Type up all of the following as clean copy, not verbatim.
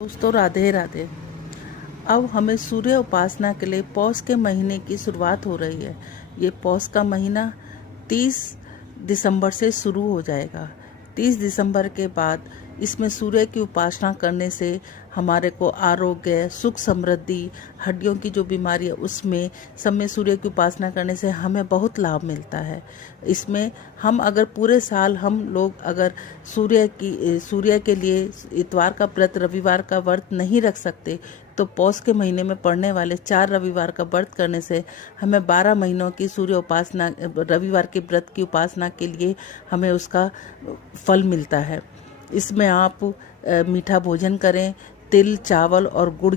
दोस्तों राधे राधे। अब हमें सूर्य उपासना के लिए पौष के महीने की शुरुआत हो रही है। ये पौष का महीना 30 दिसंबर से शुरू हो जाएगा। 30 दिसंबर के बाद इसमें सूर्य की उपासना करने से हमारे को आरोग्य, सुख, समृद्धि, हड्डियों की जो बीमारी है उसमें सब में सूर्य की उपासना करने से हमें बहुत लाभ मिलता है। इसमें हम अगर पूरे साल हम लोग अगर सूर्य के लिए इतवार का व्रत, रविवार का व्रत नहीं रख सकते तो पौष के महीने में पड़ने वाले 4 रविवार का व्रत करने से हमें 12 महीनों की सूर्य उपासना, रविवार के व्रत की उपासना के लिए हमें उसका फल मिलता है। इसमें आप मीठा भोजन करें, तिल, चावल और गुड़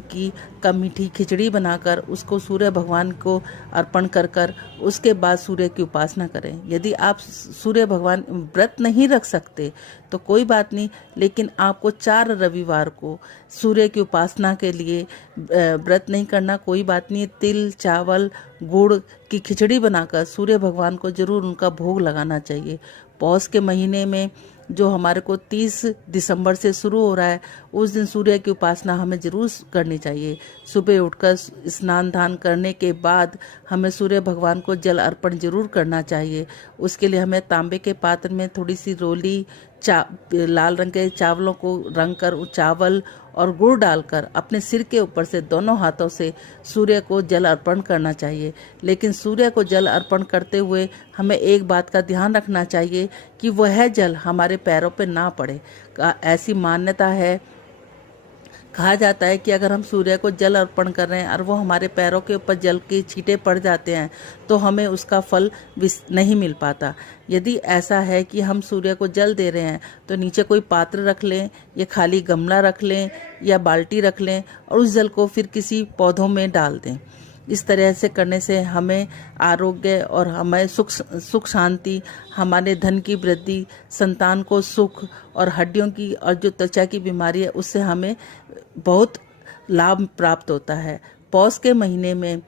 का मीठी खिचड़ी बनाकर उसको सूर्य भगवान को अर्पण कर कर उसके बाद सूर्य की उपासना करें। यदि आप सूर्य भगवान व्रत नहीं रख सकते तो कोई बात नहीं, लेकिन आपको 4 रविवार को सूर्य की उपासना के लिए व्रत नहीं करना, कोई बात नहीं। तिल, चावल, गुड़ की खिचड़ी बनाकर सूर्य भगवान को जरूर उनका भोग लगाना चाहिए। पौष के महीने में जो हमारे को 30 दिसंबर से शुरू हो रहा है उस दिन सूर्य की उपासना हमें जरूर करनी चाहिए। सुबह उठकर स्नान दान करने के बाद हमें सूर्य भगवान को जल अर्पण जरूर करना चाहिए। उसके लिए हमें तांबे के पात्र में थोड़ी सी रोली, लाल रंग के चावलों को रंग कर चावल और गुड़ डालकर अपने सिर के ऊपर से दोनों हाथों से सूर्य को जल अर्पण करना चाहिए। लेकिन सूर्य को जल अर्पण करते हुए हमें एक बात का ध्यान रखना चाहिए कि वह जल हमारे पैरों पर ना पड़े। ऐसी मान्यता है, कहा जाता है कि अगर हम सूर्य को जल अर्पण कर रहे हैं और वो हमारे पैरों के ऊपर जल के छींटे पड़ जाते हैं तो हमें उसका फल नहीं मिल पाता। यदि ऐसा है कि हम सूर्य को जल दे रहे हैं तो नीचे कोई पात्र रख लें या खाली गमला रख लें या बाल्टी रख लें और उस जल को फिर किसी पौधों में डाल दें। इस तरह से करने से हमें आरोग्य और हमें सुख शांति, हमारे धन की वृद्धि, संतान को सुख और हड्डियों की और जो त्वचा की बीमारी है उससे हमें बहुत लाभ प्राप्त होता है। पौष के महीने में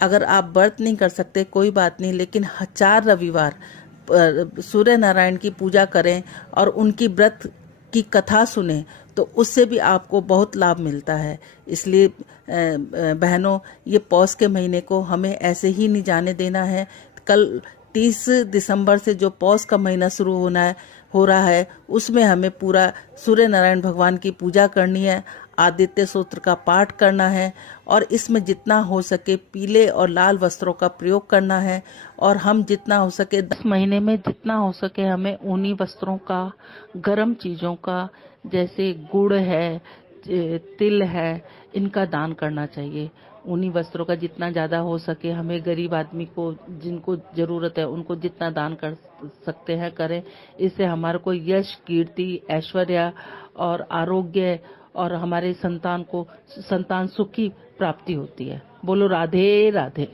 अगर आप व्रत नहीं कर सकते कोई बात नहीं, लेकिन 4 रविवार सूर्य नारायण की पूजा करें और उनकी व्रत की कथा सुने तो उससे भी आपको बहुत लाभ मिलता है। इसलिए बहनों, ये पौष के महीने को हमें ऐसे ही नहीं जाने देना है। कल 30 दिसंबर से जो पौष का महीना शुरू हो रहा है उसमें हमें पूरा सूर्य नारायण भगवान की पूजा करनी है, आदित्य सूत्र का पाठ करना है और इसमें जितना हो सके पीले और लाल वस्त्रों का प्रयोग करना है। और हम जितना हो सके 10 महीने में जितना हो सके हमें ऊनी वस्त्रों का, गर्म चीज़ों का, जैसे गुड़ है, तिल है, इनका दान करना चाहिए। ऊनी वस्त्रों का जितना ज़्यादा हो सके हमें गरीब आदमी को, जिनको ज़रूरत है उनको जितना दान कर सकते हैं करें। इससे हमारे को यश, कीर्ति, ऐश्वर्य और आरोग्य और हमारे संतान सुख की प्राप्ति होती है। बोलो राधे राधे।